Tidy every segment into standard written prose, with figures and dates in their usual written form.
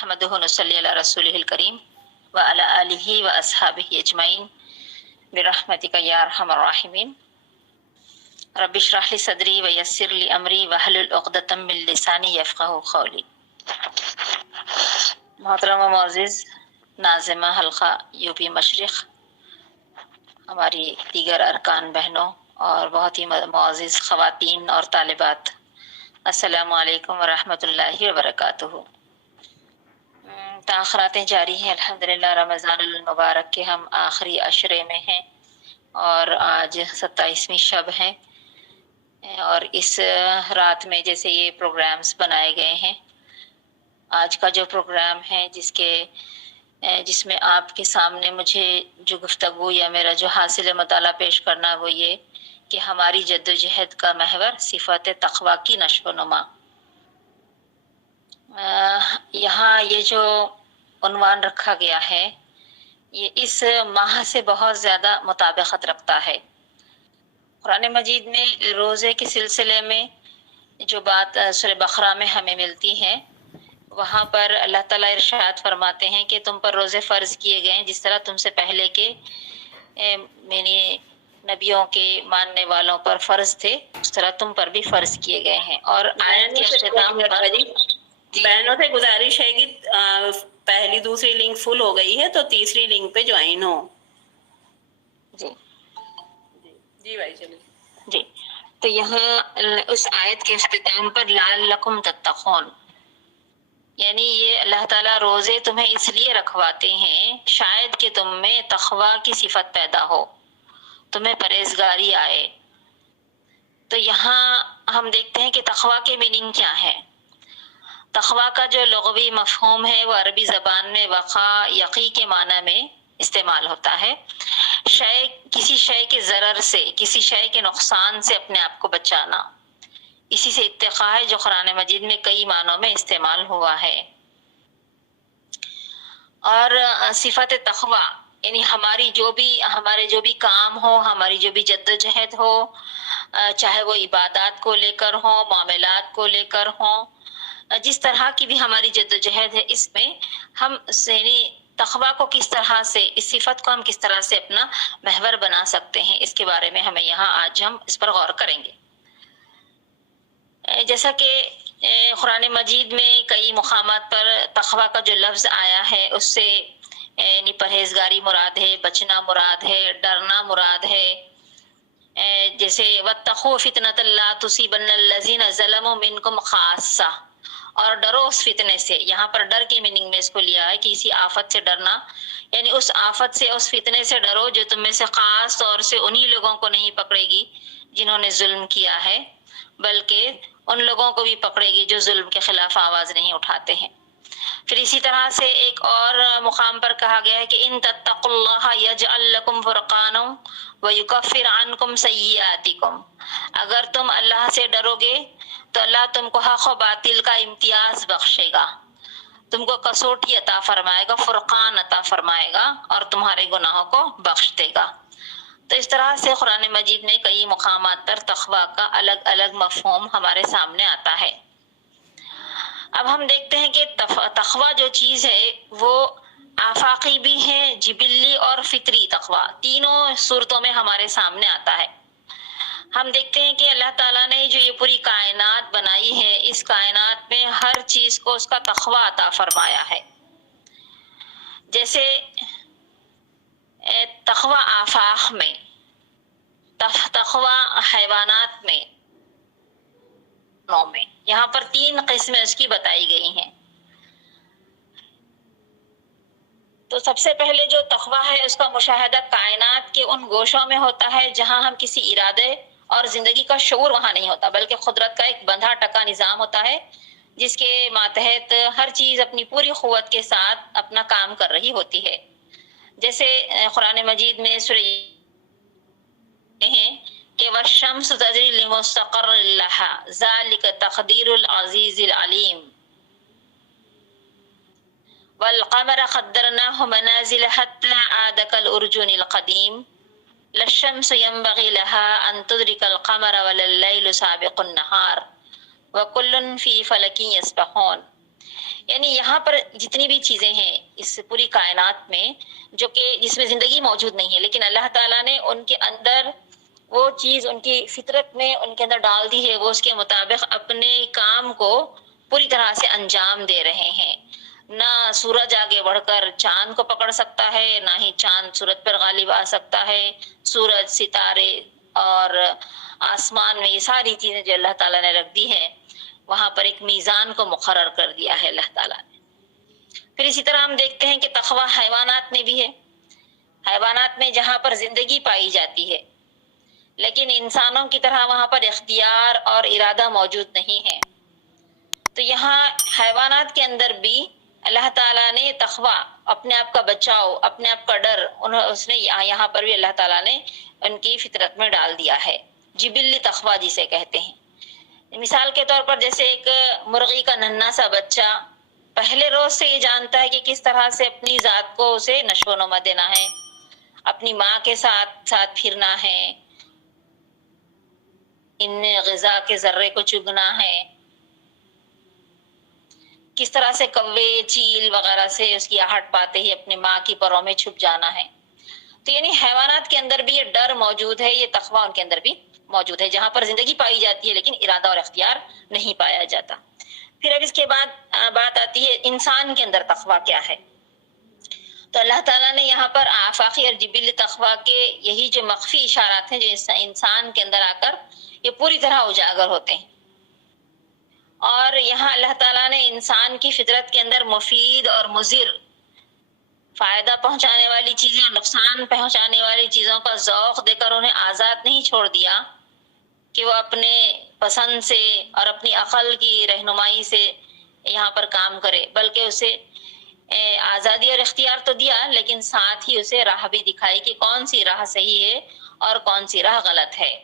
نحمده ونصلي على رسوله الكريم وعلى آله وأصحابه أجمعين برحمتك يا أرحم الراحمين. رب اشرح لي صدري ويسر لي أمري واحلل عقدة من لساني يفقهوا قولي. محترم و معزز ناظمہ حلقہ یو پی مشرق، ہماری دیگر ارکان بہنوں اور بہت ہی معزز خواتین اور طالبات، السلام علیکم ورحمۃ اللہ وبرکاتہ۔ تاخراتیں جاری ہیں، الحمدللہ رمضان المبارک کے ہم آخری عشرے میں ہیں اور آج 27ویں شب ہے، اور اس رات میں جیسے یہ پروگرامز بنائے گئے ہیں، آج کا جو پروگرام ہے جس میں آپ کے سامنے مجھے جو گفتگو یا میرا جو حاصل مطالعہ پیش کرنا وہ یہ کہ ہماری جدوجہد کا محور صفت تقویٰ کی نشو و نما۔ یہاں یہ جو عنوان رکھا گیا ہے یہ اس ماہ سے بہت زیادہ مطابقت رکھتا ہے۔ قرآن مجید میں روزے کے سلسلے میں جو بات سورہ بقرہ میں ہمیں ملتی ہے، وہاں پر اللہ تعالیٰ ارشاد فرماتے ہیں کہ تم پر روزے فرض کیے گئے ہیں جس طرح تم سے پہلے کے یعنی نبیوں کے ماننے والوں پر فرض تھے اس طرح تم پر بھی فرض کیے گئے ہیں۔ اور آیت کے اختتام پر بہنوں سے گزارش ہے کہ پہلی دوسری لنک فل ہو گئی ہے تو تیسری لنک پہ جوائن ہو۔ جی بھائی چلے جی، تو یہاں اس آیت کے اختتام پر لعلکم تتقون، یعنی یہ اللہ تعالیٰ روزے تمہیں اس لیے رکھواتے ہیں شاید کہ تم میں تقویٰ کی صفت پیدا ہو، تمہیں پرہیزگاری آئے۔ تو یہاں ہم دیکھتے ہیں کہ تقویٰ کے میننگ کیا ہے۔ تقویٰ کا جو لغوی مفہوم ہے وہ عربی زبان میں وقع، یقی کے معنی میں استعمال ہوتا ہے۔ کسی شے کے ضرر سے، کسی شے کے نقصان سے اپنے آپ کو بچانا، اسی سے اتقاء ہے جو قرآن مجید میں کئی معنوں میں استعمال ہوا ہے۔ اور صفت تقویٰ یعنی ہمارے جو بھی کام ہو، ہماری جو بھی جدوجہد ہو، چاہے وہ عبادات کو لے کر ہو، معاملات کو لے کر ہو، جس طرح کی بھی ہماری جدوجہد ہے، اس میں ہم یعنی تقویٰ کو کس طرح سے، اس صفت کو ہم کس طرح سے اپنا محور بنا سکتے ہیں، اس کے بارے میں ہمیں یہاں آج ہم اس پر غور کریں گے۔ جیسا کہ قرآن مجید میں کئی مقامات پر تقویٰ کا جو لفظ آیا ہے اس سے یعنی پرہیزگاری مراد ہے، بچنا مراد ہے، ڈرنا مراد ہے۔ جیسے واتقوا فتنة لا تصیبن الذین ظلموا منکم خاصہ، اور ڈرو اس فتنے سے، یہاں پر ڈر کے میننگ میں اس کو لیا ہے کہ اسی آفت سے ڈرنا، یعنی اس آفت سے، اس فتنے سے ڈرو جو تم میں سے خاص طور سے انہی لوگوں کو نہیں پکڑے گی جنہوں نے ظلم کیا ہے، بلکہ ان لوگوں کو بھی پکڑے گی جو ظلم کے خلاف آواز نہیں اٹھاتے ہیں۔ پھر اسی طرح سے ایک اور مقام پر کہا گیا ہے کہ ان تتقوا اللہ یجعل لکم فرقانا ویکفر عنکم سیئاتکم، اگر تم اللہ سے ڈرو گے تو اللہ تم کو حق و باطل کا امتیاز بخشے گا، تم کو کسوٹی عطا فرمائے گا، فرقان عطا فرمائے گا اور تمہارے گناہوں کو بخش دے گا۔ تو اس طرح سے قرآن مجید میں کئی مقامات پر تقویٰ کا الگ الگ مفہوم ہمارے سامنے آتا ہے۔ اب ہم دیکھتے ہیں کہ تقویٰ جو چیز ہے وہ آفاقی بھی ہے، جبلی اور فطری تقویٰ، تینوں صورتوں میں ہمارے سامنے آتا ہے۔ ہم دیکھتے ہیں کہ اللہ تعالیٰ نے جو یہ پوری کائنات بنائی ہے، اس کائنات میں ہر چیز کو اس کا تقویٰ عطا فرمایا ہے۔ جیسے تقویٰ آفاق میں، تقویٰ حیوانات میں، یہاں پر 3 قسمیں اس کی بتائی گئی ہیں۔ تو سب سے پہلے جو تقویٰ ہے اس کا مشاہدہ کائنات کے ان گوشوں میں ہوتا ہے جہاں ہم کسی ارادے اور زندگی کا شعور وہاں نہیں ہوتا، بلکہ قدرت کا ایک بندھا ٹکا نظام ہوتا ہے جس کے ماتحت ہر چیز اپنی پوری قوت کے ساتھ اپنا کام کر رہی ہوتی ہے۔ جیسے قرآن مجید میں سورہ ہیں کہ والشمس تجری لمستقر لها ذلك تقدیر العزیز العلیم والقمر قدرناه منازل حتى عاد كالأرجون القديم لا الشمس ينبغي لها أن تدرك القمر ولا الليل سابق النهار وكل في فلك يسبحون، یعنی یہاں پر جتنی بھی چیزیں ہیں اس پوری کائنات میں جو کہ جس میں زندگی موجود نہیں ہے، لیکن اللہ تعالیٰ نے ان کے اندر وہ چیز ان کی فطرت میں ان کے اندر ڈال دی ہے، وہ اس کے مطابق اپنے کام کو پوری طرح سے انجام دے رہے ہیں۔ نہ سورج آگے بڑھ کر چاند کو پکڑ سکتا ہے، نہ ہی چاند سورج پر غالب آ سکتا ہے۔ سورج، ستارے اور آسمان میں یہ ساری چیزیں جو اللہ تعالیٰ نے رکھ دی ہے، وہاں پر ایک میزان کو مقرر کر دیا ہے اللہ تعالیٰ نے۔ پھر اسی طرح ہم دیکھتے ہیں کہ تقویٰ حیوانات میں بھی ہے۔ حیوانات میں جہاں پر زندگی پائی جاتی ہے لیکن انسانوں کی طرح وہاں پر اختیار اور ارادہ موجود نہیں ہے، تو یہاں حیوانات کے اندر بھی اللہ تعالیٰ نے تقویٰ، اپنے آپ کا بچاؤ، اپنے آپ کا ڈر، اس نے یہاں پر بھی اللہ تعالیٰ نے ان کی فطرت میں ڈال دیا ہے، جبلی تقویٰ جسے کہتے ہیں۔ مثال کے طور پر جیسے ایک مرغی کا ننھا سا بچہ پہلے روز سے یہ جانتا ہے کہ کس طرح سے اپنی ذات کو اسے نشو و نما دینا ہے، اپنی ماں کے ساتھ ساتھ پھرنا ہے، ان غذا کے ذرے کو چگنا ہے، کس طرح سے کوے، چیل وغیرہ سے اس کی آہٹ پاتے ہی اپنی ماں کی پروں میں چھپ جانا ہے۔ تو یعنی حیوانات کے اندر بھی یہ ڈر موجود ہے، یہ تقویٰ ان کے اندر بھی موجود ہے، جہاں پر زندگی پائی جاتی ہے لیکن ارادہ اور اختیار نہیں پایا جاتا۔ پھر اب اس کے بعد بات آتی ہے انسان کے اندر تقویٰ کیا ہے۔ تو اللہ تعالیٰ نے یہاں پر آفاقی اور جبلی تقویٰ کے یہی جو مخفی اشارات ہیں جو انسان کے اندر آ کر یہ پوری طرح اجاگر ہوتے ہیں، اور یہاں اللہ تعالیٰ نے انسان کی فطرت کے اندر مفید اور مضر، فائدہ پہنچانے والی چیزیں اور نقصان پہنچانے والی چیزوں کا ذوق دے کر انہیں آزاد نہیں چھوڑ دیا کہ وہ اپنے پسند سے اور اپنی عقل کی رہنمائی سے یہاں پر کام کرے، بلکہ اسے آزادی اور اختیار تو دیا لیکن ساتھ ہی اسے راہ بھی دکھائی کہ کون سی راہ صحیح ہے اور کون سی راہ غلط ہے۔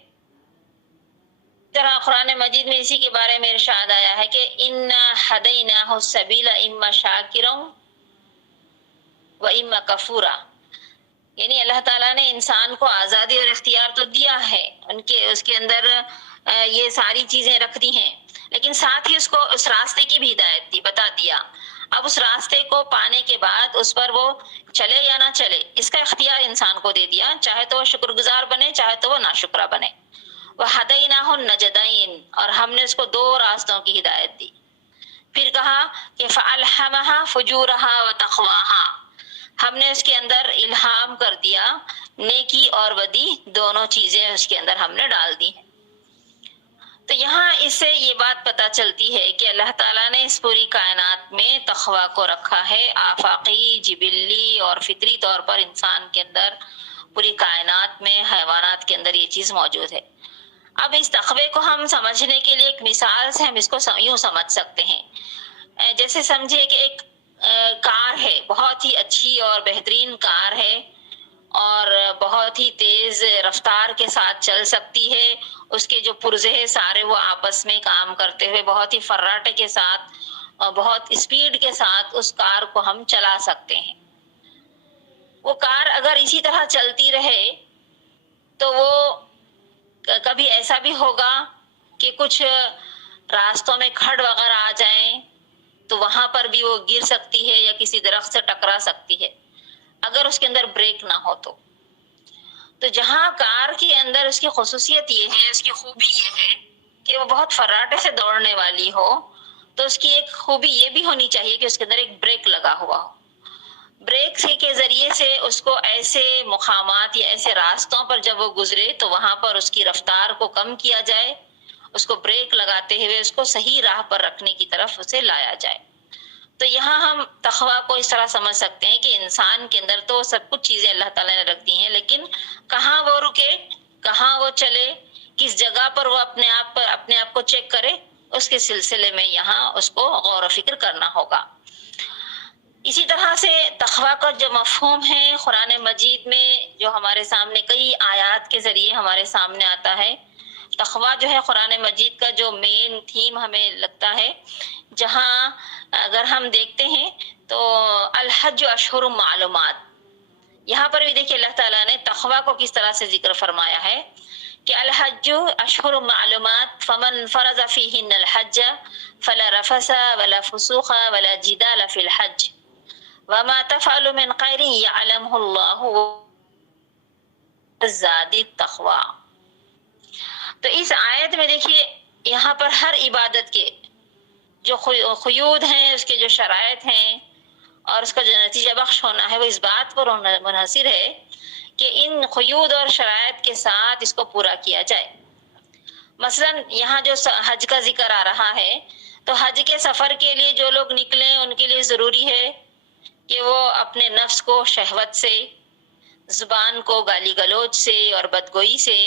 اس طرح قرآن مجید میں اسی کے بارے میں ارشاد آیا ہے کہ اِنَّا هَدَيْنَاهُ السَّبِيلَ إِمَّا شَاكِرًا وَإِمَّا كَفُورًا، یعنی اللہ تعالیٰ نے انسان کو آزادی اور اختیار تو دیا ہے، اس کے اندر یہ ساری چیزیں رکھ دی ہیں، لیکن ساتھ ہی اس کو اس راستے کی بھی ہدایت دی، بتا دیا۔ اب اس راستے کو پانے کے بعد اس پر وہ چلے یا نہ چلے، اس کا اختیار انسان کو دے دیا، چاہے تو وہ شکر گزار بنے، چاہے تو وہ ناشکرہ بنے۔ وَهَدَيْنَاهُ النَّجْدَيْنِ، اور ہم نے اس کو دو راستوں کی ہدایت دی۔ پھر کہا کہ فَأَلْهَمَهَا فُجُورَهَا وَتَقْوَاهَا، ہم نے اس کے اندر الہام کر دیا، نیکی اور بدی دونوں چیزیں اس کے اندر ہم نے ڈال دی ہیں۔ تو یہاں اس سے یہ بات پتہ چلتی ہے کہ اللہ تعالیٰ نے اس پوری کائنات میں تقویٰ کو رکھا ہے، آفاقی، جبلی اور فطری طور پر انسان کے اندر، پوری کائنات میں، حیوانات کے اندر یہ چیز موجود ہے۔ اب اس تقوی کو ہم سمجھنے کے لیے ایک مثال سے ہم اس کو یوں سمجھ سکتے ہیں، جیسے سمجھے کہ ایک کار ہے، بہت ہی اچھی اور بہترین کار ہے اور بہت ہی تیز رفتار کے ساتھ چل سکتی ہے، اس کے جو پرزے ہیں سارے وہ آپس میں کام کرتے ہوئے بہت ہی فراٹے کے ساتھ اور بہت اسپیڈ کے ساتھ اس کار کو ہم چلا سکتے ہیں۔ وہ کار اگر اسی طرح چلتی رہے تو وہ کبھی ایسا بھی ہوگا کہ کچھ راستوں میں کھڈ وغیرہ آ جائیں تو وہاں پر بھی وہ گر سکتی ہے یا کسی درخت سے ٹکرا سکتی ہے اگر اس کے اندر بریک نہ ہو تو جہاں کار کے اندر اس کی خصوصیت یہ ہے، اس کی خوبی یہ ہے کہ وہ بہت فراٹے سے دوڑنے والی ہو، تو اس کی ایک خوبی یہ بھی ہونی چاہیے کہ اس کے اندر ایک بریک لگا ہوا ہو۔ بریک کے ذریعے سے اس کو ایسے مقامات یا ایسے راستوں پر جب وہ گزرے تو وہاں پر اس کی رفتار کو کم کیا جائے، اس کو بریک لگاتے ہوئے اس کو صحیح راہ پر رکھنے کی طرف اسے لایا جائے۔ تو یہاں ہم تقویٰ کو اس طرح سمجھ سکتے ہیں کہ انسان کے اندر تو سب کچھ چیزیں اللہ تعالیٰ نے رکھ دی ہیں، لیکن کہاں وہ رکے، کہاں وہ چلے، کس جگہ پر وہ اپنے آپ کو چیک کرے، اس کے سلسلے میں یہاں اس کو غور و فکر کرنا ہوگا۔ اسی طرح سے تقویٰ کا جو مفہوم ہے قرآن مجید میں جو ہمارے سامنے کئی آیات کے ذریعے ہمارے سامنے آتا ہے، تقویٰ جو ہے قرآن مجید کا جو مین تھیم ہمیں لگتا ہے، جہاں اگر ہم دیکھتے ہیں تو الحج اشہر معلومات، یہاں پر بھی دیکھیے اللہ تعالیٰ نے تقویٰ کو کس طرح سے ذکر فرمایا ہے کہ الحج اشہر معلومات فمن فرض فیہن الحج فلا رفث ولا فسوق ولا جدال فی الحج وما تفعل من خیر یعلمہ اللہ زاد التقویٰ. تو اس آیت میں دیکھیے یہاں پر ہر عبادت کے جو قیود ہیں، اس کے جو شرائط ہیں اور اس کا جو نتیجہ بخش ہونا ہے، وہ اس بات پر منحصر ہے کہ ان قیود اور شرائط کے ساتھ اس کو پورا کیا جائے. مثلا یہاں جو حج کا ذکر آ رہا ہے تو حج کے سفر کے لیے جو لوگ نکلیں ان کے لیے ضروری ہے کہ وہ اپنے نفس کو شہوت سے، زبان کو گالی گلوچ سے اور بدگوئی سے،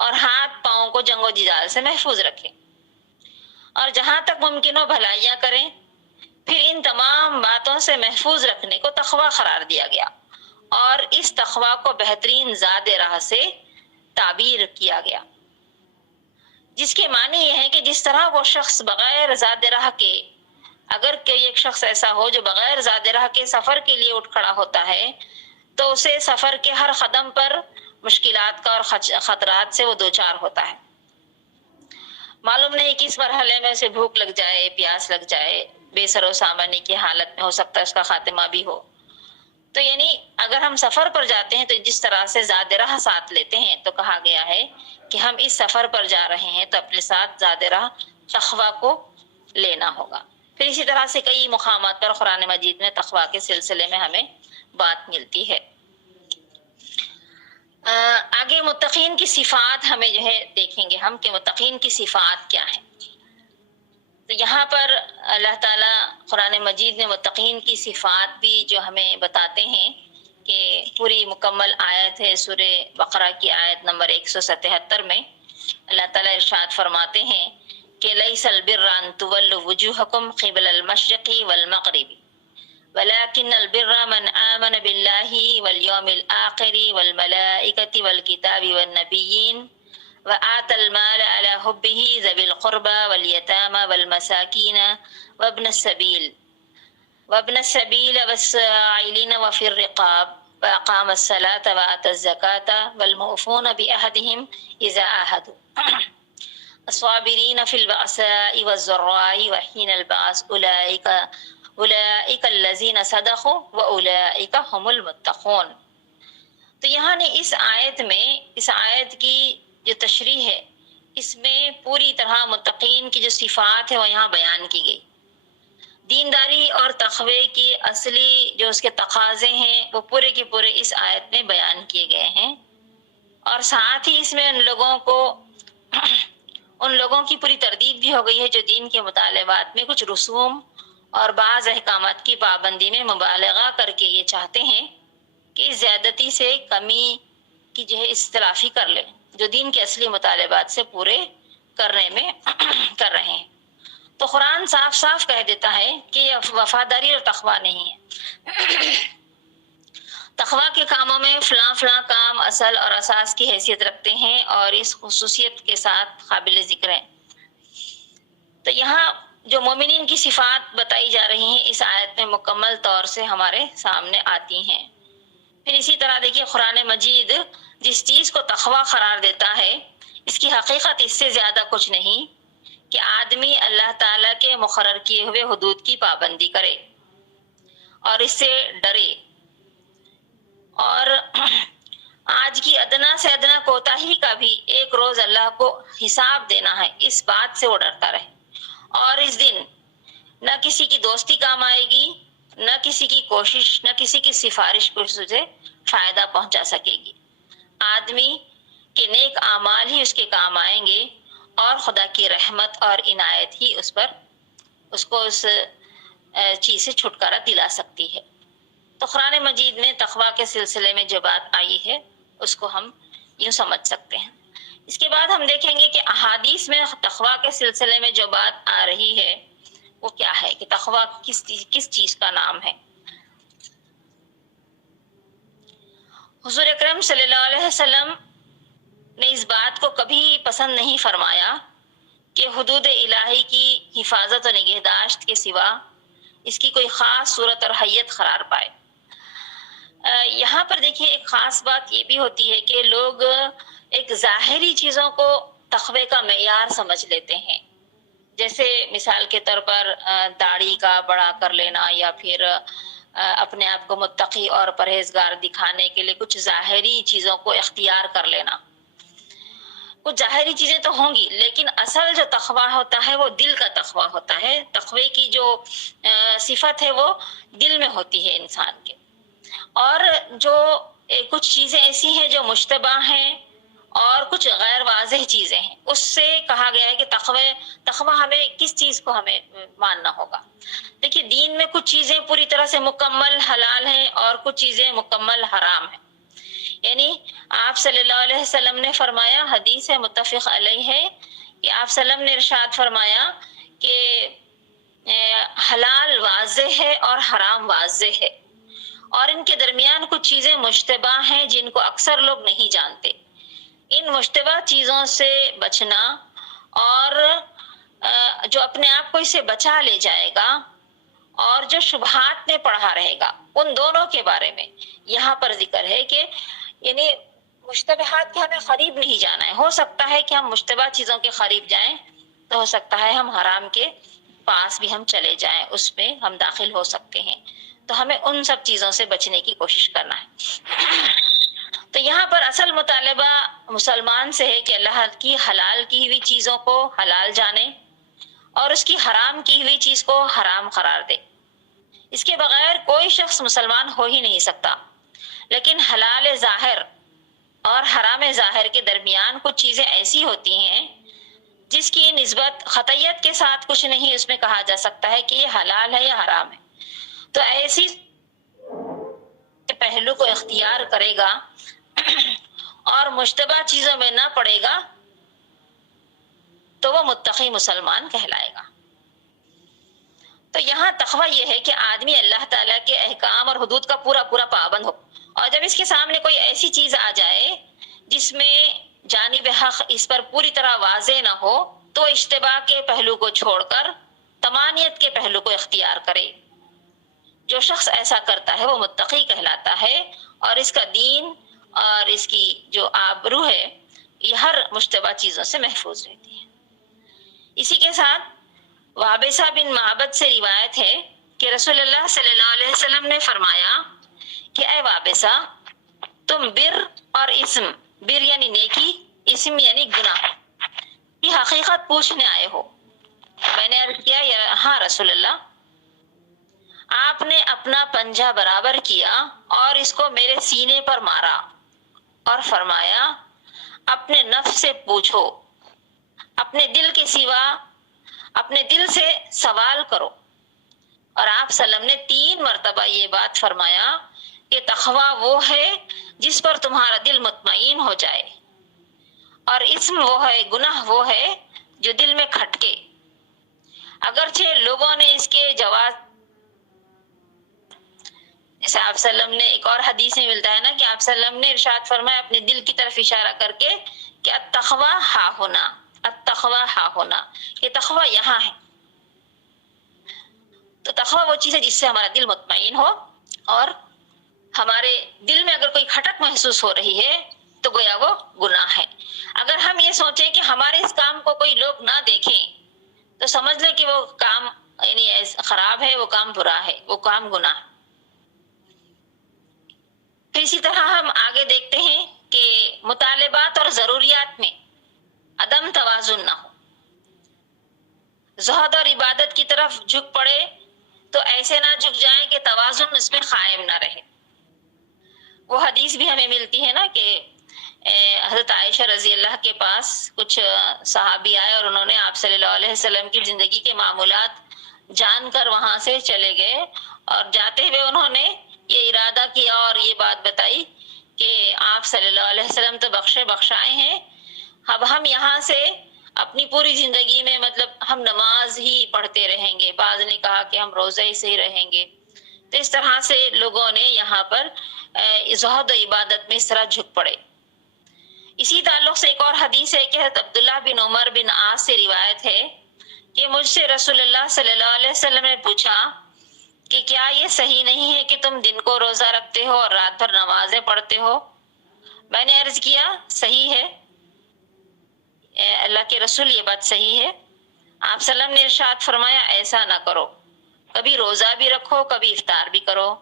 اور ہاتھ پاؤں کو جنگ و جدال سے محفوظ رکھیں، اور جہاں تک ممکن ہو بھلائیاں کریں. پھر ان تمام باتوں سے محفوظ رکھنے کو تقویٰ قرار دیا گیا، اور اس تقویٰ کو بہترین زاد راہ سے تعبیر کیا گیا، جس کے معنی یہ ہے کہ جس طرح وہ شخص بغیر زاد راہ کے، اگر کوئی ایک شخص ایسا ہو جو بغیر زاد راہ کے سفر کے لیے اٹھ کھڑا ہوتا ہے تو اسے سفر کے ہر قدم پر مشکلات کا اور خطرات سے وہ دوچار ہوتا ہے. معلوم نہیں کس مرحلے میں اسے بھوک لگ جائے، پیاس لگ جائے، بے سر و سامانی کی حالت میں ہو سکتا ہے اس کا خاتمہ بھی ہو. تو یعنی اگر ہم سفر پر جاتے ہیں تو جس طرح سے زاد راہ ساتھ لیتے ہیں، تو کہا گیا ہے کہ ہم اس سفر پر جا رہے ہیں تو اپنے ساتھ زاد راہ تقویٰ کو لینا ہوگا. پھر اسی طرح سے کئی مقامات پر قرآن مجید میں تقویٰ کے سلسلے میں ہمیں بات ملتی ہے. آگے متقین کی صفات ہمیں جو ہے دیکھیں گے ہم کہ متقین کی صفات کیا ہیں. تو یہاں پر اللہ تعالیٰ قرآن مجید میں متقین کی صفات بھی جو ہمیں بتاتے ہیں کہ پوری مکمل آیت ہے سورہ بقرہ کی آیت نمبر 177 میں اللہ تعالیٰ ارشاد فرماتے ہیں کہ لیس البر ان تولوا وجوہکم قبل المشرق والمغرب ولكن البر من آمن بالله واليوم الآخر والملائكة والكتاب والنبيين وآتى المال على حبه ذوي القربى واليتامى والمساكين وابن السبيل والسائلين وفي الرقاب وأقام الصلاة وآتى الزكاة والموفون بعهدهم إذا عاهدوا الصابرين في البأساء والضراء وحين البأس أولئك الذين صدقوا وأولئك هم المتقون. تو یہاں نے اس آیت کی جو تشریح ہے اس میں پوری طرح متقین کی جو صفات ہے وہ یہاں بیان کی گئی. دینداری اور تقوی کی اصلی جو اس کے تقاضے ہیں وہ پورے کے پورے اس آیت میں بیان کیے گئے ہیں، اور ساتھ ہی اس میں ان لوگوں کی پوری تردید بھی ہو گئی ہے جو دین کے مطالبات میں کچھ رسوم اور بعض احکامات کی پابندی میں مبالغہ کر کے یہ چاہتے ہیں کہ زیادتی سے کمی کی جو ہے اصطلافی کر لیں، جو دین کے اصلی مطالبات سے پورے کرنے میں کر رہے ہیں. تو قرآن صاف صاف کہہ دیتا ہے کہ یہ وفاداری اور تقویٰ نہیں ہے. تقویٰ کے کاموں میں فلاں فلاں کام اصل اور اساس کی حیثیت رکھتے ہیں اور اس خصوصیت کے ساتھ قابل ذکر ہیں. تو یہاں جو مومنین کی صفات بتائی جا رہی ہیں اس آیت میں مکمل طور سے ہمارے سامنے آتی ہیں. پھر اسی طرح دیکھیے قرآن مجید جس چیز کو تقویٰ قرار دیتا ہے اس کی حقیقت اس سے زیادہ کچھ نہیں کہ آدمی اللہ تعالیٰ کے مقرر کیے ہوئے حدود کی پابندی کرے اور اس سے ڈرے، اور آج کی ادنا سے ادنا کوتاہی کا بھی ایک روز اللہ کو حساب دینا ہے اس بات سے وہ ڈرتا رہے. اور اس دن نہ کسی کی دوستی کام آئے گی، نہ کسی کی کوشش، نہ کسی کی سفارش کو اسے فائدہ پہنچا سکے گی. آدمی کے نیک اعمال ہی اس کے کام آئیں گے اور خدا کی رحمت اور عنایت ہی اس کو اس چیز سے چھٹکارا دلا سکتی ہے. تو قرآن مجید میں تقویٰ کے سلسلے میں جو بات آئی ہے اس کو ہم یوں سمجھ سکتے ہیں. اس کے بعد ہم دیکھیں گے کہ احادیث میں تقویٰ کے سلسلے میں جو بات آ رہی ہے وہ کیا ہے، کہ تقویٰ کس چیز کا نام ہے. حضور اکرم صلی اللہ علیہ وسلم نے اس بات کو کبھی پسند نہیں فرمایا کہ حدود الہی کی حفاظت و نگہداشت کے سوا اس کی کوئی خاص صورت اور حیت قرار پائے. یہاں پر دیکھیے ایک خاص بات یہ بھی ہوتی ہے کہ لوگ ایک ظاہری چیزوں کو تقوی کا معیار سمجھ لیتے ہیں، جیسے مثال کے طور پر داڑھی کا بڑا کر لینا، یا پھر اپنے آپ کو متقی اور پرہیزگار دکھانے کے لیے کچھ ظاہری چیزوں کو اختیار کر لینا۔ کچھ ظاہری چیزیں تو ہوں گی، لیکن اصل جو تقویٰ ہوتا ہے وہ دل کا تقویٰ ہوتا ہے۔ تقوی کی جو صفت ہے وہ دل میں ہوتی ہے انسان کے۔ اور جو کچھ چیزیں ایسی ہیں جو مشتبہ ہیں اور کچھ غیر واضح چیزیں ہیں، اس سے کہا گیا ہے کہ تقوی ہمیں کس چیز کو ہمیں ماننا ہوگا۔ دیکھیے دین میں کچھ چیزیں پوری طرح سے مکمل حلال ہیں اور کچھ چیزیں مکمل حرام ہیں۔ یعنی آپ صلی اللہ علیہ وسلم نے فرمایا، حدیث ہے متفق علیہ ہے، کہ آپ صلی اللہ علیہ وسلم نے ارشاد فرمایا کہ حلال واضح ہے اور حرام واضح ہے، اور ان کے درمیان کچھ چیزیں مشتبہ ہیں جن کو اکثر لوگ نہیں جانتے۔ ان مشتبہ چیزوں سے بچنا، اور جو اپنے آپ کو اسے بچا لے جائے گا اور جو شبہات میں پڑھا رہے گا، ان دونوں کے بارے میں یہاں پر ذکر ہے کہ یعنی مشتبہات کے ہمیں قریب نہیں جانا ہے۔ ہو سکتا ہے کہ ہم مشتبہ چیزوں کے قریب جائیں تو ہو سکتا ہے ہم حرام کے پاس بھی ہم چلے جائیں، اس میں ہم داخل ہو سکتے ہیں، تو ہمیں ان سب چیزوں سے بچنے کی کوشش کرنا ہے۔ تو یہاں پر اصل مطالبہ مسلمان سے ہے کہ اللہ کی حلال کی ہوئی چیزوں کو حلال جانے اور اس کی حرام کی ہوئی چیز کو حرام قرار دے۔ اس کے بغیر کوئی شخص مسلمان ہو ہی نہیں سکتا۔ لیکن حلال ظاہر اور حرام ظاہر کے درمیان کچھ چیزیں ایسی ہوتی ہیں جس کی نسبت قطعیت کے ساتھ کچھ نہیں اس میں کہا جا سکتا ہے کہ یہ حلال ہے یا حرام ہے۔ تو ایسی پہلو کو اختیار کرے گا اور مشتبہ چیزوں میں نہ پڑے گا تو وہ متقی مسلمان کہلائے گا۔ تو یہاں تقویٰ یہ ہے کہ آدمی اللہ تعالیٰ کے احکام اور حدود کا پورا پابند ہو، اور جب اس کے سامنے کوئی ایسی چیز آ جائے جس میں جانب حق اس پر پوری طرح واضح نہ ہو تو اشتباہ کے پہلو کو چھوڑ کر تمانیت کے پہلو کو اختیار کرے۔ جو شخص ایسا کرتا ہے وہ متقی کہلاتا ہے، اور اس کا دین اور اس کی جو آبرو ہے یہ ہر مشتبہ چیزوں سے محفوظ رہتی ہے۔ اسی کے ساتھ وابسہ بن معبد سے روایت ہے کہ رسول اللہ صلی اللہ علیہ وسلم نے فرمایا کہ اے وابسہ، تم بر اور اسم، بر یعنی نیکی، اسم یعنی گناہ، کی حقیقت پوچھنے آئے ہو۔ میں نے عرض کیا ہاں رسول اللہ۔ آپ نے اپنا پنجہ برابر کیا اور اس کو میرے سینے پر مارا اور فرمایا اپنے نفس سے پوچھو، اپنے دل کے سوا اپنے دل سے سوال کرو۔ اور آپ صلی اللہ علیہ وسلم نے 3 مرتبہ یہ بات فرمایا کہ تقویٰ وہ ہے جس پر تمہارا دل مطمئن ہو جائے، اور اسم وہ ہے، گناہ وہ ہے جو دل میں کھٹکے۔ اگرچہ لوگوں نے اس کے جواز، جیسے آپ صلی اللہ علیہ وسلم نے ایک اور حدیث میں ملتا ہے نا کہ آپ صلی اللہ علیہ وسلم نے ارشاد فرمایا اپنے دل کی طرف اشارہ کر کے کہ التقویٰ ہا ہونا، التقویٰ ہا ہونا، کہ تقویٰ یہاں ہے۔ تو تقویٰ وہ چیز ہے جس سے ہمارا دل مطمئن ہو، اور ہمارے دل میں اگر کوئی کھٹک محسوس ہو رہی ہے تو گویا وہ گناہ ہے۔ اگر ہم یہ سوچیں کہ ہمارے اس کام کو کوئی لوگ نہ دیکھیں تو سمجھ لیں کہ وہ کام یعنی خراب ہے، وہ کام برا ہے، وہ کام گناہ ہے۔ پھر اسی طرح ہم آگے دیکھتے ہیں کہ مطالبات اور ضروریات میں عدم توازن نہ ہو، زہد اور عبادت کی طرف جھک پڑے تو ایسے نہ جھک جائیں کہ توازن اس میں قائم نہ رہے۔ وہ حدیث بھی ہمیں ملتی ہے نا کہ حضرت عائشہ رضی اللہ کے پاس کچھ صحابی آئے اور انہوں نے آپ صلی اللہ علیہ وسلم کی زندگی کے معمولات جان کر وہاں سے چلے گئے، اور جاتے ہوئے انہوں نے یہ ارادہ کیا اور یہ بات بتائی کہ آپ صلی اللہ علیہ وسلم تو بخشے بخشائے ہیں، اب ہم یہاں سے اپنی پوری زندگی میں مطلب ہم نماز ہی پڑھتے رہیں گے، بعض نے کہا کہ ہم روزے ہی سے ہی رہیں گے۔ تو اس طرح سے لوگوں نے یہاں پر زہد و عبادت میں اس طرح جھک پڑے۔ اسی تعلق سے ایک اور حدیث ہے کہ حضرت عبداللہ بن عمر بن عاص سے روایت ہے کہ مجھ سے رسول اللہ صلی اللہ علیہ وسلم نے پوچھا کہ کیا یہ صحیح نہیں ہے کہ تم دن کو روزہ رکھتے ہو اور رات بھر نمازیں پڑھتے ہو؟ میں نے عرض کیا صحیح ہے اللہ کے رسول، یہ بات صحیح ہے۔ آپ صلی اللہ علیہ وسلم نے ارشاد فرمایا ایسا نہ کرو، کبھی روزہ بھی رکھو کبھی افطار بھی کرو،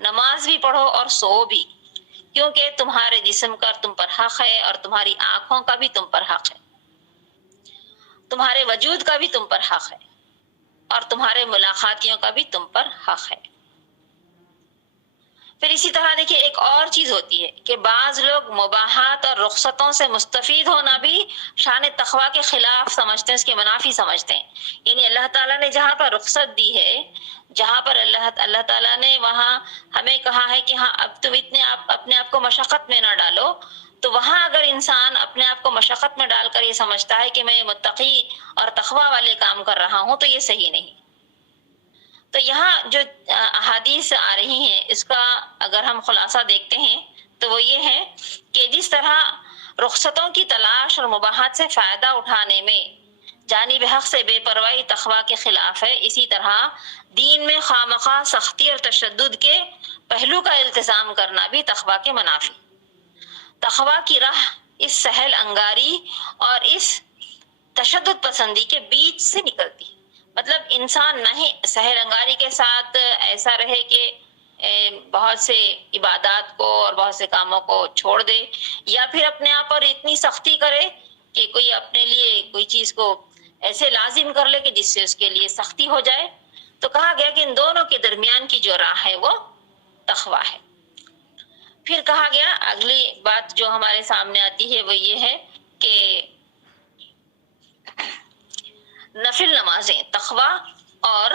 نماز بھی پڑھو اور سو بھی، کیونکہ تمہارے جسم کا تم پر حق ہے اور تمہاری آنکھوں کا بھی تم پر حق ہے، تمہارے وجود کا بھی تم پر حق ہے اور تمہارے ملاقاتیوں کا بھی تم پر حق ہے۔ پھر اسی طرح دیکھیے ایک اور چیز ہوتی ہے کہ بعض لوگ مباحات اور رخصتوں سے مستفید ہونا بھی شان تقویٰ کے خلاف سمجھتے ہیں، اس کے منافی سمجھتے ہیں۔ یعنی اللہ تعالیٰ نے جہاں پر رخصت دی ہے، جہاں پر اللہ تعالیٰ نے وہاں ہمیں کہا ہے کہ ہاں اب تم اپنے آپ کو مشقت میں نہ ڈالو، تو وہاں اگر انسان اپنے آپ کو مشقت میں ڈال کر یہ سمجھتا ہے کہ میں متقی اور تقویٰ والے کام کر رہا ہوں، تو یہ صحیح نہیں۔ تو یہاں جو احادیث آ رہی ہیں اس کا اگر ہم خلاصہ دیکھتے ہیں تو وہ یہ ہے کہ جس طرح رخصتوں کی تلاش اور مباحات سے فائدہ اٹھانے میں جانب حق سے بے پرواہی تقویٰ کے خلاف ہے، اسی طرح دین میں خواہ سختی اور تشدد کے پہلو کا التزام کرنا بھی تقویٰ کے منافی۔ تقویٰ کی راہ اس سہل انگاری اور اس تشدد پسندی کے بیچ سے نکلتی، مطلب انسان نہ ہی سہل انگاری کے ساتھ ایسا رہے کہ بہت سے عبادات کو اور بہت سے کاموں کو چھوڑ دے، یا پھر اپنے آپ پر اتنی سختی کرے کہ کوئی اپنے لیے کوئی چیز کو ایسے لازم کر لے کہ جس سے اس کے لیے سختی ہو جائے۔ تو کہا گیا کہ ان دونوں کے درمیان کی جو راہ ہے وہ تقویٰ ہے۔ پھر کہا گیا اگلی بات جو ہمارے سامنے آتی ہے وہ یہ ہے کہ نفل نمازیں تقویٰ اور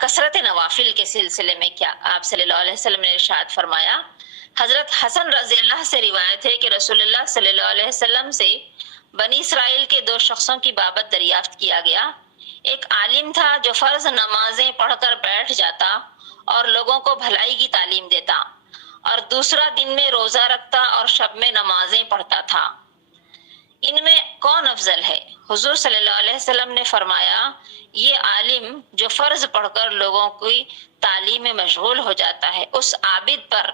کثرت نوافل کے سلسلے میں کیا آپ صلی اللہ علیہ وسلم نے ارشاد فرمایا۔ حضرت حسن رضی اللہ سے روایت ہے کہ رسول اللہ صلی اللہ علیہ وسلم سے بنی اسرائیل کے 2 شخصوں کی بابت دریافت کیا گیا۔ ایک عالم تھا جو فرض نمازیں پڑھ کر بیٹھ جاتا اور لوگوں کو بھلائی کی تعلیم دیتا، اور دوسرا دن میں روزہ رکھتا اور شب میں نمازیں پڑھتا تھا۔ ان میں کون افضل ہے؟ حضور صلی اللہ علیہ وسلم نے فرمایا یہ عالم جو فرض پڑھ کر لوگوں کی تعلیم میں مشغول ہو جاتا ہے اس عابد پر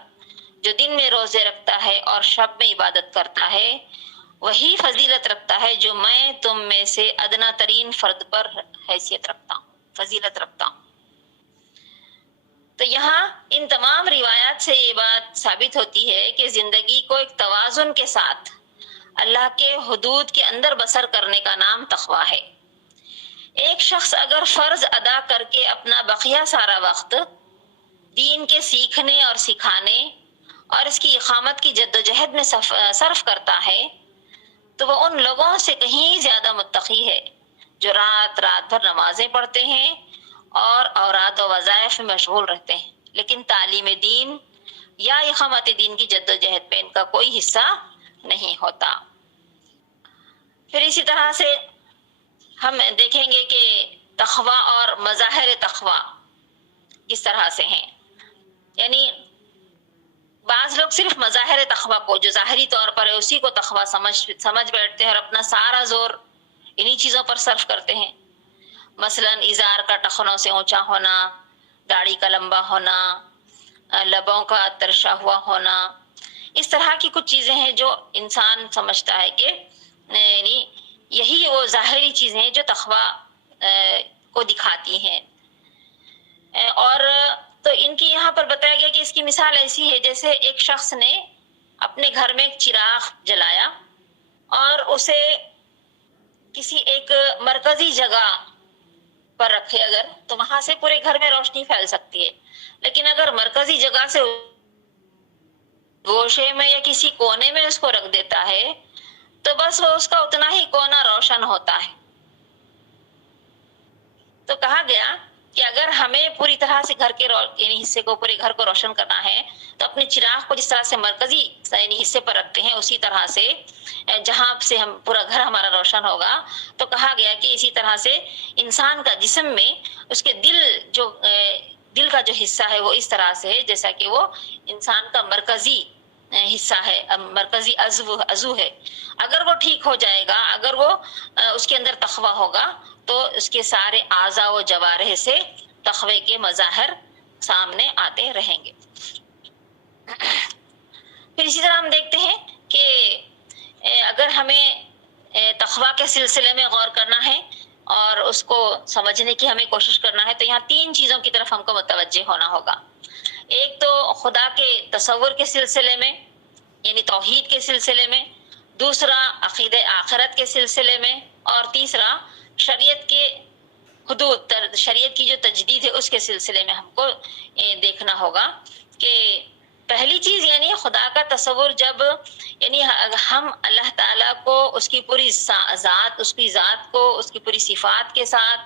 جو دن میں روزے رکھتا ہے اور شب میں عبادت کرتا ہے، وہی فضیلت رکھتا ہے جو میں تم میں سے ادنا ترین فرد پر حیثیت رکھتا ہوں، فضیلت رکھتا ہوں۔ تو یہاں ان تمام روایات سے یہ بات ثابت ہوتی ہے کہ زندگی کو ایک توازن کے ساتھ اللہ کے حدود کے اندر بسر کرنے کا نام تقویٰ ہے۔ ایک شخص اگر فرض ادا کر کے اپنا بقیہ سارا وقت دین کے سیکھنے اور سکھانے اور اس کی اقامت کی جدوجہد میں صرف کرتا ہے تو وہ ان لوگوں سے کہیں زیادہ متقی ہے جو رات بھر نمازیں پڑھتے ہیں اور اوراد و وظائف میں مشغول رہتے ہیں، لیکن تعلیم دین یا اقامت دین کی جدوجہد میں ان کا کوئی حصہ نہیں ہوتا۔ پھر اسی طرح سے ہم دیکھیں گے کہ تقویٰ اور مظاہر تقویٰ کس طرح سے ہیں۔ یعنی بعض لوگ صرف مظاہر تقویٰ کو جو ظاہری طور پر ہے اسی کو تقویٰ سمجھ بیٹھتے ہیں اور اپنا سارا زور انہی چیزوں پر صرف کرتے ہیں، مثلا ازار کا ٹخنوں سے اونچا ہونا، داڑھی کا لمبا ہونا، لبوں کا ترشا ہوا ہونا، اس طرح کی کچھ چیزیں ہیں جو انسان سمجھتا ہے کہ یعنی یہی وہ ظاہری چیزیں ہیں جو تقویٰ کو دکھاتی ہیں۔ اور تو ان کی یہاں پر بتایا گیا کہ اس کی مثال ایسی ہے جیسے ایک شخص نے اپنے گھر میں ایک چراغ جلایا اور اسے کسی ایک مرکزی جگہ پر رکھے اگر تو وہاں سے پورے گھر میں روشنی پھیل سکتی ہے، لیکن اگر مرکزی جگہ سے گوشے میں یا کسی کونے میں اس کو رکھ دیتا ہے تو بس وہ اس کا اتنا ہی کونا روشن ہوتا ہے۔ تو کہا گیا کہ اگر ہمیں پوری طرح سے گھر کے یعنی حصے کو پورے گھر کو روشن کرنا ہے تو اپنے چراغ کو جس طرح سے مرکزی یعنی حصے پر رکھتے ہیں اسی طرح سے جہاں سے ہم پورا گھر ہمارا روشن ہوگا، تو کہا گیا کہ اسی طرح سے انسان کا جسم میں اس کے دل کا جو حصہ ہے وہ اس طرح سے ہے جیسا کہ وہ انسان کا مرکزی حصہ ہے، مرکزی عضو ہے۔ اگر وہ ٹھیک ہو جائے گا، اگر وہ اس کے اندر تقویٰ ہوگا تو اس کے سارے اعضاء و جوارح سے تقوی کے مظاہر سامنے آتے رہیں گے۔ پھر اسی طرح ہم دیکھتے ہیں کہ اگر ہمیں تقوی کے سلسلے میں غور کرنا ہے اور اس کو سمجھنے کی ہمیں کوشش کرنا ہے تو یہاں 3 چیزوں کی طرف ہم کو متوجہ ہونا ہوگا۔ ایک تو خدا کے تصور کے سلسلے میں یعنی توحید کے سلسلے میں، دوسرا عقیدہ آخرت کے سلسلے میں، اور تیسرا شریعت کے حدود، شریعت کی جو تجدید ہے اس کے سلسلے میں ہم کو دیکھنا ہوگا کہ پہلی چیز یعنی خدا کا تصور، جب یعنی ہم اللہ تعالیٰ کو اس کی پوری ذات، اس کی ذات کو اس کی پوری صفات کے ساتھ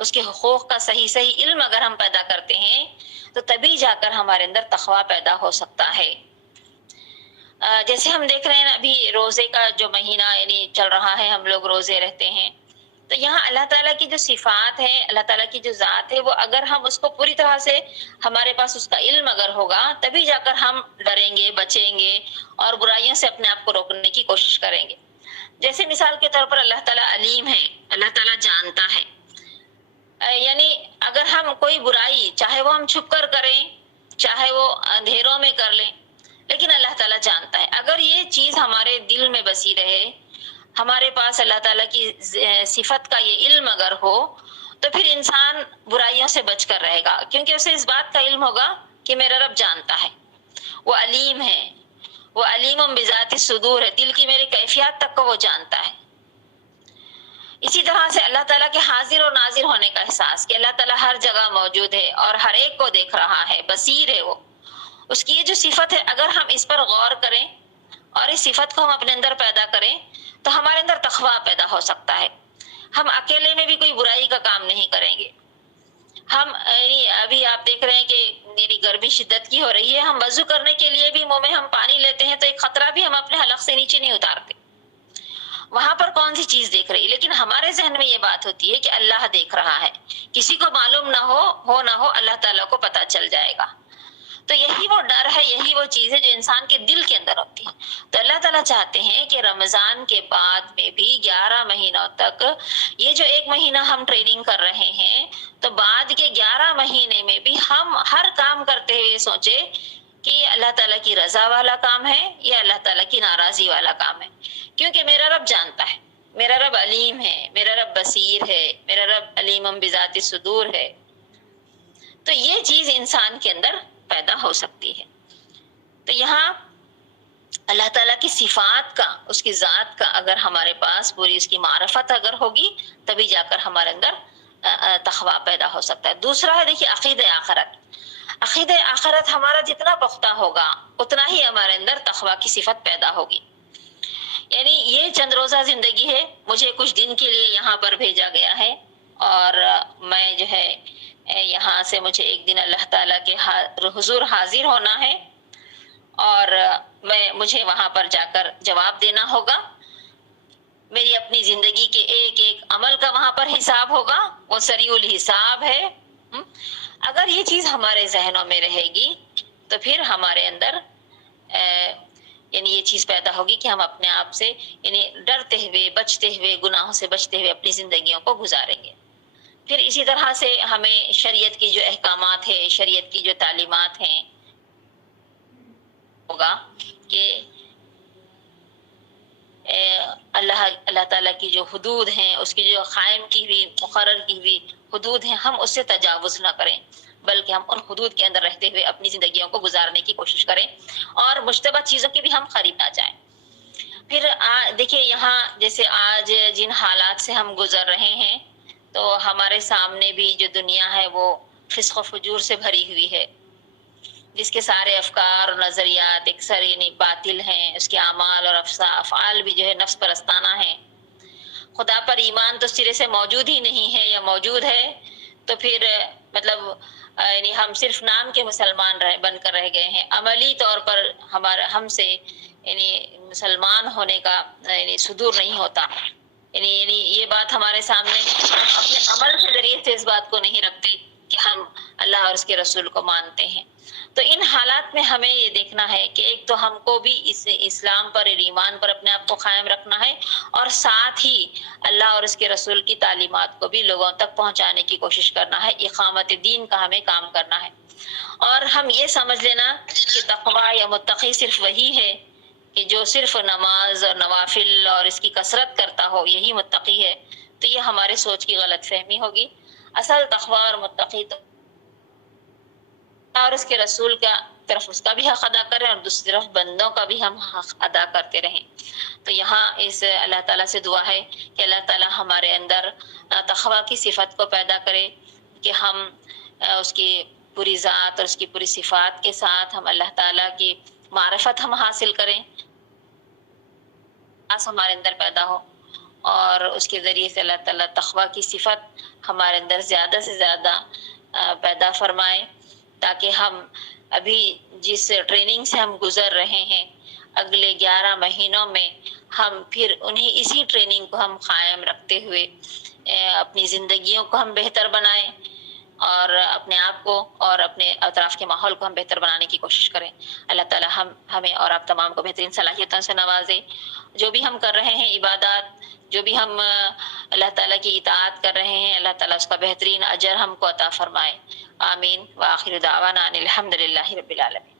اس کے حقوق کا صحیح علم اگر ہم پیدا کرتے ہیں تو تبھی جا کر ہمارے اندر تقویٰ پیدا ہو سکتا ہے۔ جیسے ہم دیکھ رہے ہیں ابھی روزے کا جو مہینہ یعنی چل رہا ہے، ہم لوگ روزے رہتے ہیں، تو یہاں اللہ تعالیٰ کی جو صفات ہے، اللہ تعالیٰ کی جو ذات ہے، وہ اگر ہم اس کو پوری طرح سے ہمارے پاس اس کا علم اگر ہوگا تبھی جا کر ہم ڈریں گے، بچیں گے اور برائیوں سے اپنے آپ کو روکنے کی کوشش کریں گے۔ جیسے مثال کے طور پر اللہ تعالیٰ علیم ہے، اللہ تعالیٰ جانتا ہے، یعنی اگر ہم کوئی برائی چاہے وہ ہم چھپ کر کریں، چاہے وہ اندھیروں میں کر لیں، لیکن اللہ تعالیٰ جانتا ہے۔ اگر یہ چیز ہمارے دل میں بسی رہے، ہمارے پاس اللہ تعالیٰ کی صفت کا یہ علم اگر ہو تو پھر انسان برائیوں سے بچ کر رہے گا، کیونکہ اسے اس بات کا علم ہوگا کہ میرا رب جانتا ہے، وہ علیم ہے، وہ علیم بذات الصدور ہے، دل کی میری کیفیات تک کو وہ جانتا ہے۔ اسی طرح سے اللہ تعالیٰ کے حاضر اور ناظر ہونے کا احساس کہ اللہ تعالیٰ ہر جگہ موجود ہے اور ہر ایک کو دیکھ رہا ہے، بصیر ہے، وہ اس کی یہ جو صفت ہے اگر ہم اس پر غور کریں اور اس صفت کو ہم اپنے اندر پیدا کریں تو ہمارے اندر تقویٰ پیدا ہو سکتا ہے۔ ہم اکیلے میں بھی کوئی برائی کا کام نہیں کریں گے۔ ہم ابھی آپ دیکھ رہے ہیں کہ میری گرمی شدت کی ہو رہی ہے، ہم وضو کرنے کے لیے بھی منہ میں ہم پانی لیتے ہیں تو ایک خطرہ بھی ہم اپنے حلق سے نیچے نہیں اتارتے، وہاں پر کون سی چیز دیکھ رہی ہے، لیکن ہمارے ذہن میں یہ بات ہوتی ہے کہ اللہ دیکھ رہا ہے، کسی کو معلوم نہ ہو نہ ہو، اللہ تعالیٰ کو پتہ چل جائے گا۔ تو یہی وہ ڈر ہے، یہی وہ چیز ہے جو انسان کے دل کے اندر ہوتی ہے۔ تو اللہ تعالیٰ چاہتے ہیں کہ رمضان کے بعد میں بھی 11 مہینوں تک، یہ جو 1 مہینہ ہم ٹریننگ کر رہے ہیں، تو بعد کے 11 مہینے میں بھی ہم ہر کام کرتے ہوئے سوچے کہ یہ اللہ تعالیٰ کی رضا والا کام ہے یا اللہ تعالیٰ کی ناراضی والا کام ہے، کیونکہ میرا رب جانتا ہے، میرا رب علیم ہے، میرا رب بصیر ہے، میرا رب علیم بذات الصدور ہے۔ تو یہ چیز انسان کے اندر پیدا ہو سکتی ہے۔ تو یہاں اللہ تعالیٰ کی صفات کا، اس کی ذات کا اگر ہمارے پاس پوری اس کی معرفت اگر ہوگی تبھی جا کر ہمارے اندر تقویٰ پیدا ہو سکتا ہے۔ دوسرا ہے دیکھیے عقیدہ آخرت۔ عقیدہ آخرت ہمارا جتنا پختہ ہوگا اتنا ہی ہمارے اندر تقویٰ کی صفت پیدا ہوگی۔ یعنی یہ چند روزہ زندگی ہے، مجھے کچھ دن کے لیے یہاں پر بھیجا گیا ہے اور میں جو ہے یہاں سے مجھے ایک دن اللہ تعالیٰ کے حضور حاضر ہونا ہے اور مجھے وہاں پر جا کر جواب دینا ہوگا، میری اپنی زندگی کے ایک ایک عمل کا وہاں پر حساب ہوگا، وہ سریع الحساب ہے۔ اگر یہ چیز ہمارے ذہنوں میں رہے گی تو پھر ہمارے اندر یعنی یہ چیز پیدا ہوگی کہ ہم اپنے آپ سے یعنی ڈرتے ہوئے، بچتے ہوئے، گناہوں سے بچتے ہوئے اپنی زندگیوں کو گزاریں گے۔ پھر اسی طرح سے ہمیں شریعت کی جو احکامات ہیں، شریعت کی جو تعلیمات ہیں، ہوگا کہ اللہ تعالیٰ کی جو حدود ہیں، اس کی جو قائم کی ہوئی، مقرر کی ہوئی حدود ہیں، ہم اس سے تجاوز نہ کریں بلکہ ہم ان حدود کے اندر رہتے ہوئے اپنی زندگیوں کو گزارنے کی کوشش کریں اور مشتبہ چیزوں کی بھی ہم قریب نہ جائیں۔ پھر دیکھیے یہاں جیسے آج جن حالات سے ہم گزر رہے ہیں تو ہمارے سامنے بھی جو دنیا ہے وہ فسق و فجور سے بھری ہوئی ہے، جس کے سارے افکار اور نظریات اکثر یعنی باطل ہیں، اس کے اعمال اور افعال بھی جو ہے نفس پرستانہ ہیں۔ خدا پر ایمان تو سرے سے موجود ہی نہیں ہے، یا موجود ہے تو پھر مطلب یعنی ہم صرف نام کے مسلمان بن کر رہ گئے ہیں، عملی طور پر ہم سے یعنی مسلمان ہونے کا یعنی صدور نہیں ہوتا۔ یعنی یہ بات ہمارے سامنے، ہم اپنے عمل کے ذریعے سے اس بات کو نہیں رکھتے کہ ہم اللہ اور اس کے رسول کو مانتے ہیں۔ تو ان حالات میں ہمیں یہ دیکھنا ہے کہ ایک تو ہم کو بھی اس اسلام پر اور ایمان پر اپنے آپ کو قائم رکھنا ہے، اور ساتھ ہی اللہ اور اس کے رسول کی تعلیمات کو بھی لوگوں تک پہنچانے کی کوشش کرنا ہے، اقامت دین کا ہمیں کام کرنا ہے۔ اور ہم یہ سمجھ لینا کہ تقوی یا متقی صرف وہی ہے کہ جو صرف نماز اور نوافل اور اس کی کثرت کرتا ہو، یہی متقی ہے، تو یہ ہمارے سوچ کی غلط فہمی ہوگی۔ اصل تقوی اور متقی تو اور اس کے رسول کا طرف اس کا بھی حق ادا کریں اور دوسری طرف بندوں کا بھی ہم حق ادا کرتے رہیں۔ تو یہاں اس اللہ تعالیٰ سے دعا ہے کہ اللہ تعالیٰ ہمارے اندر تقوی کی صفت کو پیدا کرے، کہ ہم اس کی پوری ذات اور اس کی پوری صفات کے ساتھ ہم اللہ تعالیٰ کی معرفت ہم حاصل کریں، ہمارے اندر پیدا ہو، اور اس کے ذریعے سے اللہ تعالیٰ تقوی کی صفت ہمارے اندر زیادہ سے زیادہ پیدا فرمائے، تاکہ ہم ابھی جس ٹریننگ سے ہم گزر رہے ہیں اگلے 11 مہینوں میں ہم پھر اسی ٹریننگ کو ہم قائم رکھتے ہوئے اپنی زندگیوں کو ہم بہتر بنائیں، اور اپنے آپ کو اور اپنے اطراف کے ماحول کو ہم بہتر بنانے کی کوشش کریں۔ اللہ تعالیٰ ہمیں اور آپ تمام کو بہترین صلاحیتوں سے نوازے۔ جو بھی ہم کر رہے ہیں عبادات، جو بھی ہم اللہ تعالیٰ کی اطاعت کر رہے ہیں، اللہ تعالیٰ اس کا بہترین اجر ہم کو عطا فرمائے۔ آمین۔ وآخر دعوانا ان الحمد للہ رب العالمین۔